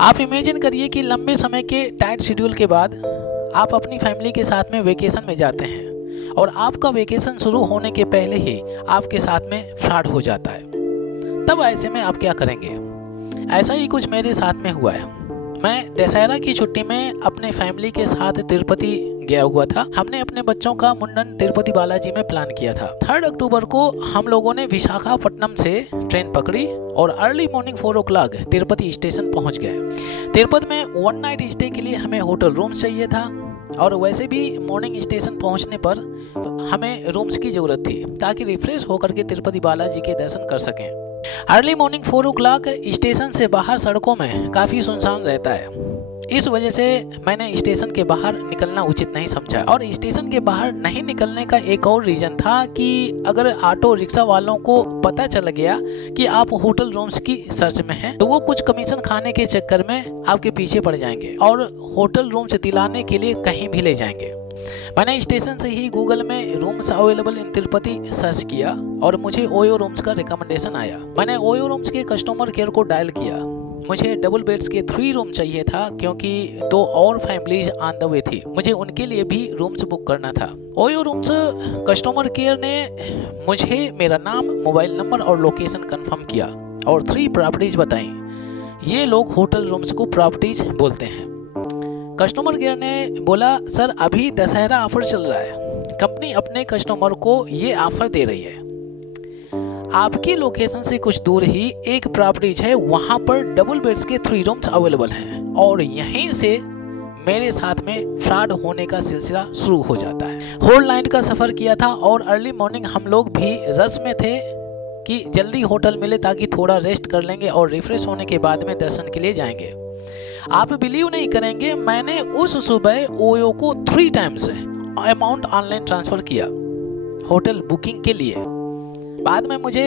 आप इमेजिन करिए कि लंबे समय के टाइट शेड्यूल के बाद आप अपनी फैमिली के साथ में वेकेशन में जाते हैं और आपका वेकेशन शुरू होने के पहले ही आपके साथ में फ्रॉड हो जाता है। तब ऐसे में आप क्या करेंगे? ऐसा ही कुछ मेरे साथ में हुआ है। मैं दशहरा की छुट्टी में अपने फैमिली के साथ तिरुपति गया हुआ था। हमने अपने बच्चों का मुंडन तिरुपति बालाजी में प्लान किया था। 3 अक्टूबर को हम लोगों ने विशाखापट्टनम से ट्रेन पकड़ी और early morning 4 o'clock Tirupati station पहुंच गए। तिरुपति में 1 नाइट स्टे के लिए हमें होटल रूम्स चाहिए था और वैसे भी मॉर्निंग स्टेशन पहुंचने पर हमें रूम्स की ज़रूरत थी ताकि रिफ्रेश होकर के तिरुपति बालाजी के दर्शन कर सकें। अर्ली मॉर्निंग 4 o'clock स्टेशन से बाहर सड़कों में काफ़ी सुनसान रहता है। इस वजह से मैंने स्टेशन के बाहर निकलना उचित नहीं समझा और स्टेशन के बाहर नहीं निकलने का एक और रीज़न था कि अगर ऑटो रिक्शा वालों को पता चल गया कि आप होटल रूम्स की सर्च में हैं तो वो कुछ कमीशन खाने के चक्कर में आपके पीछे पड़ जाएंगे और होटल रूम्स दिलाने के लिए कहीं भी ले जाएंगे। मैंने स्टेशन से ही गूगल में rooms available in Tirupati search किया और मुझे ओयो रूम्स का रिकमेंडेशन आया। मैंने ओयो रूम्स के कस्टमर केयर को डायल किया। मुझे डबल बेड्स के 3 रूम चाहिए था क्योंकि 2 और फैमिलीज ऑन द वे थी। मुझे उनके लिए भी रूम्स बुक करना था। ओयो रूम्स कस्टमर केयर ने मुझे मेरा नाम, मोबाइल नंबर और लोकेशन कंफर्म किया और 3 प्रॉपर्टीज बताई। ये लोग होटल रूम्स को प्रॉपर्टीज बोलते हैं। कस्टमर केयर ने बोला, सर अभी दशहरा ऑफर चल रहा है, कंपनी अपने कस्टमर को ये ऑफर दे रही है। आपकी लोकेशन से कुछ दूर ही एक प्रॉपर्टीज है, वहाँ पर डबल बेड्स के 3 रूम्स अवेलेबल हैं और यहीं से मेरे साथ में फ्रॉड होने का सिलसिला शुरू हो जाता है। होल नाइट का सफ़र किया था और अर्ली मॉर्निंग हम लोग भी रश में थे कि जल्दी होटल मिले ताकि थोड़ा रेस्ट कर लेंगे और रिफ्रेश होने के बाद में दर्शन के लिए जाएंगे। आप बिलीव नहीं करेंगे, मैंने उस सुबह ओयो को 3 टाइम्स अमाउंट ऑनलाइन ट्रांसफ़र किया होटल बुकिंग के लिए। बाद में मुझे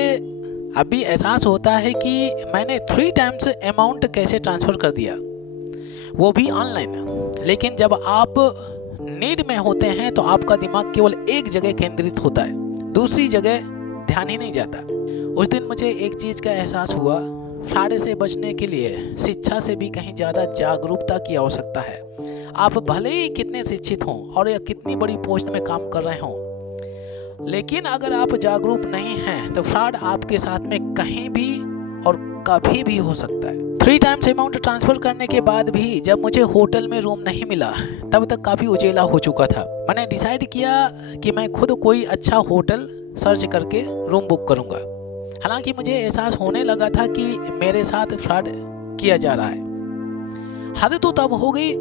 अभी एहसास होता है कि मैंने 3 टाइम्स अमाउंट कैसे ट्रांसफ़र कर दिया, वो भी ऑनलाइन। लेकिन जब आप नीड में होते हैं तो आपका दिमाग केवल एक जगह केंद्रित होता है, दूसरी जगह ध्यान ही नहीं जाता। उस दिन मुझे एक चीज़ का एहसास हुआ, फ्रॉड से बचने के लिए शिक्षा से भी कहीं ज़्यादा जागरूकता की आवश्यकता है। आप भले ही कितने शिक्षित हों और या कितनी बड़ी पोस्ट में काम कर रहे हों, लेकिन अगर आप जागरूक नहीं हैं तो फ्रॉड आपके साथ में कहीं भी और कभी भी हो सकता है। 3 टाइम्स अमाउंट ट्रांसफ़र करने के बाद भी जब मुझे होटल में रूम नहीं मिला तब तक काफ़ी उजेला हो चुका था। मैंने डिसाइड किया कि मैं खुद कोई अच्छा होटल सर्च करके रूम बुक करूँगा। हालांकि मुझे एहसास होने लगा था कि मेरे साथ फ्रॉड किया जा रहा है। हद तो तब हो गई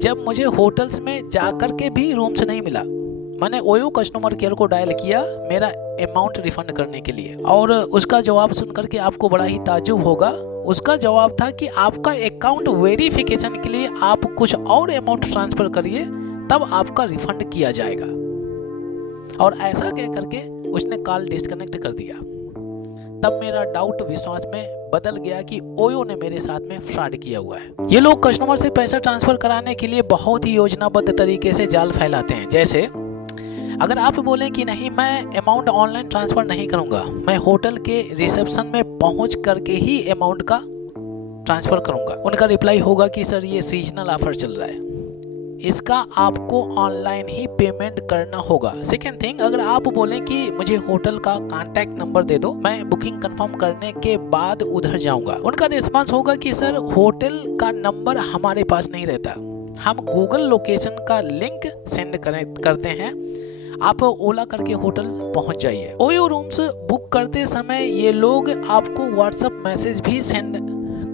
जब मुझे होटल्स में जा कर के भी रूम्स नहीं मिला। मैंने ओयो कस्टमर केयर को डायल किया मेरा अमाउंट रिफंड करने के लिए और उसका जवाब सुनकर के आपको बड़ा ही ताज्जुब होगा। उसका जवाब था कि आपका अकाउंट वेरिफिकेशन के लिए आप कुछ और अमाउंट ट्रांसफ़र करिए, तब आपका रिफंड किया जाएगा। और ऐसा कह करके उसने कॉल डिस्कनेक्ट कर दिया। तब मेरा डाउट विश्वास में बदल गया कि ओयो ने मेरे साथ में फ्रॉड किया हुआ है। ये लोग कस्टमर से पैसा ट्रांसफ़र कराने के लिए बहुत ही योजनाबद्ध तरीके से जाल फैलाते हैं। जैसे अगर आप बोलें कि नहीं, मैं अमाउंट ऑनलाइन ट्रांसफ़र नहीं करूंगा, मैं होटल के रिसेप्शन में पहुंच करके ही अमाउंट का ट्रांसफ़र करूंगा, उनका रिप्लाई होगा कि सर ये सीजनल ऑफर चल रहा है, इसका आपको ऑनलाइन ही पेमेंट करना होगा। सेकेंड थिंग, अगर आप बोलें कि मुझे होटल का कॉन्टैक्ट नंबर दे दो, मैं बुकिंग कंफर्म करने के बाद उधर जाऊंगा, उनका रिस्पांस होगा कि सर होटल का नंबर हमारे पास नहीं रहता, हम गूगल लोकेशन का लिंक सेंड करते हैं, आप ओला करके होटल पहुंच जाइए। ओयो रूम्स बुक करते समय ये लोग आपको व्हाट्सएप मैसेज भी सेंड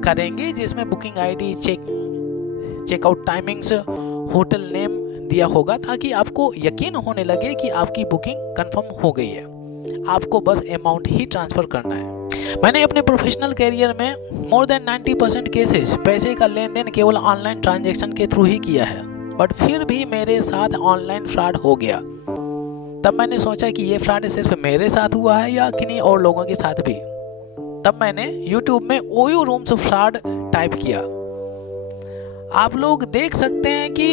करेंगे जिसमें booking ID, checkout timings, hotel name दिया होगा ताकि आपको यकीन होने लगे कि आपकी बुकिंग कंफर्म हो गई है, आपको बस अमाउंट ही ट्रांसफ़र करना है। मैंने अपने प्रोफेशनल कैरियर में मोर देन 90% केसेस पैसे का लेन देन केवल ऑनलाइन ट्रांजैक्शन के थ्रू ही किया है, बट फिर भी मेरे साथ ऑनलाइन फ्रॉड हो गया। तब मैंने सोचा कि ये फ्रॉड सिर्फ मेरे साथ हुआ है या किन्हीं और लोगों के साथ भी। तब मैंने YouTube में ओयो रूम्स फ्रॉड टाइप किया। आप लोग देख सकते हैं कि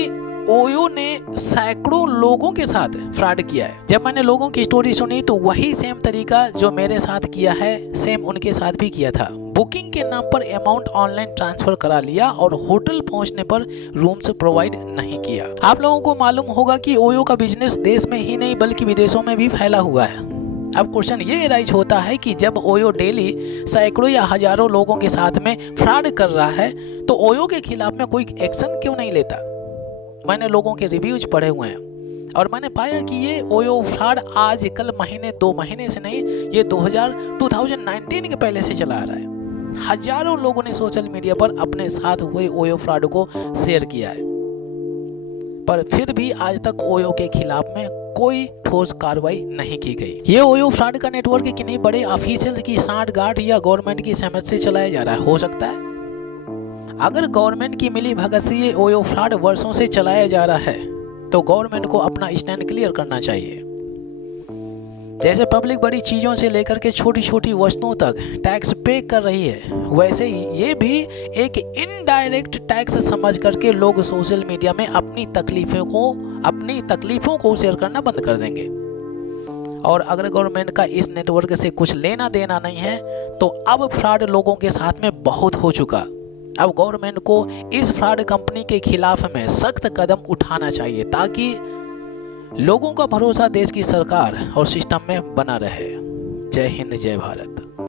ओयो ने सैकड़ों लोगों के साथ फ्रॉड किया है। जब मैंने लोगों की स्टोरी सुनी तो वही सेम तरीका जो मेरे साथ किया है सेम उनके साथ भी किया था। बुकिंग के नाम पर अमाउंट ऑनलाइन ट्रांसफर करा लिया और होटल पहुंचने पर रूम्स प्रोवाइड नहीं किया। आप लोगों को मालूम होगा कि ओयो का बिजनेस देश में ही नहीं बल्कि विदेशों में भी फैला हुआ है। अब क्वेश्चन ये राइज होता है कि जब ओयो डेली सैकड़ों या हजारों लोगों के साथ में फ्रॉड कर रहा है तो ओयो के खिलाफ में कोई एक्शन क्यों नहीं लेता। मैंने लोगों के रिव्यूज पढ़े हुए हैं और मैंने पाया कि ये ओयो फ्रॉड आज कल महीने 2 महीने से नहीं, ये 2019 के पहले से चला आ रहा है। हजारों लोगों ने सोशल मीडिया पर अपने साथ हुए ओयो फ्रॉड को शेयर किया है, पर फिर भी आज तक ओयो के खिलाफ में कोई ठोस कार्रवाई नहीं की गई। ये ओयो फ्रॉड का नेटवर्क किन्हीं बड़े ऑफिशियल की सांठगांठ या गवर्नमेंट की सहमति से चलाया जा रहा है, हो सकता है। अगर गवर्नमेंट की मिली भगत से ये ओयो फ्रॉड वर्षों से चलाया जा रहा है तो गवर्नमेंट को अपना स्टैंड क्लियर करना चाहिए। जैसे पब्लिक बड़ी चीज़ों से लेकर के छोटी छोटी वस्तुओं तक टैक्स पे कर रही है, वैसे ही ये भी एक इनडायरेक्ट टैक्स समझ करके लोग सोशल मीडिया में अपनी तकलीफ़ों को शेयर करना बंद कर देंगे। और अगर गवर्नमेंट का इस नेटवर्क से कुछ लेना देना नहीं है तो अब फ्रॉड लोगों के साथ में बहुत हो चुका। अब गवर्नमेंट को इस फ्रॉड कंपनी के खिलाफ में सख्त कदम उठाना चाहिए ताकि लोगों का भरोसा देश की सरकार और सिस्टम में बना रहे। जय हिंद, जय भारत।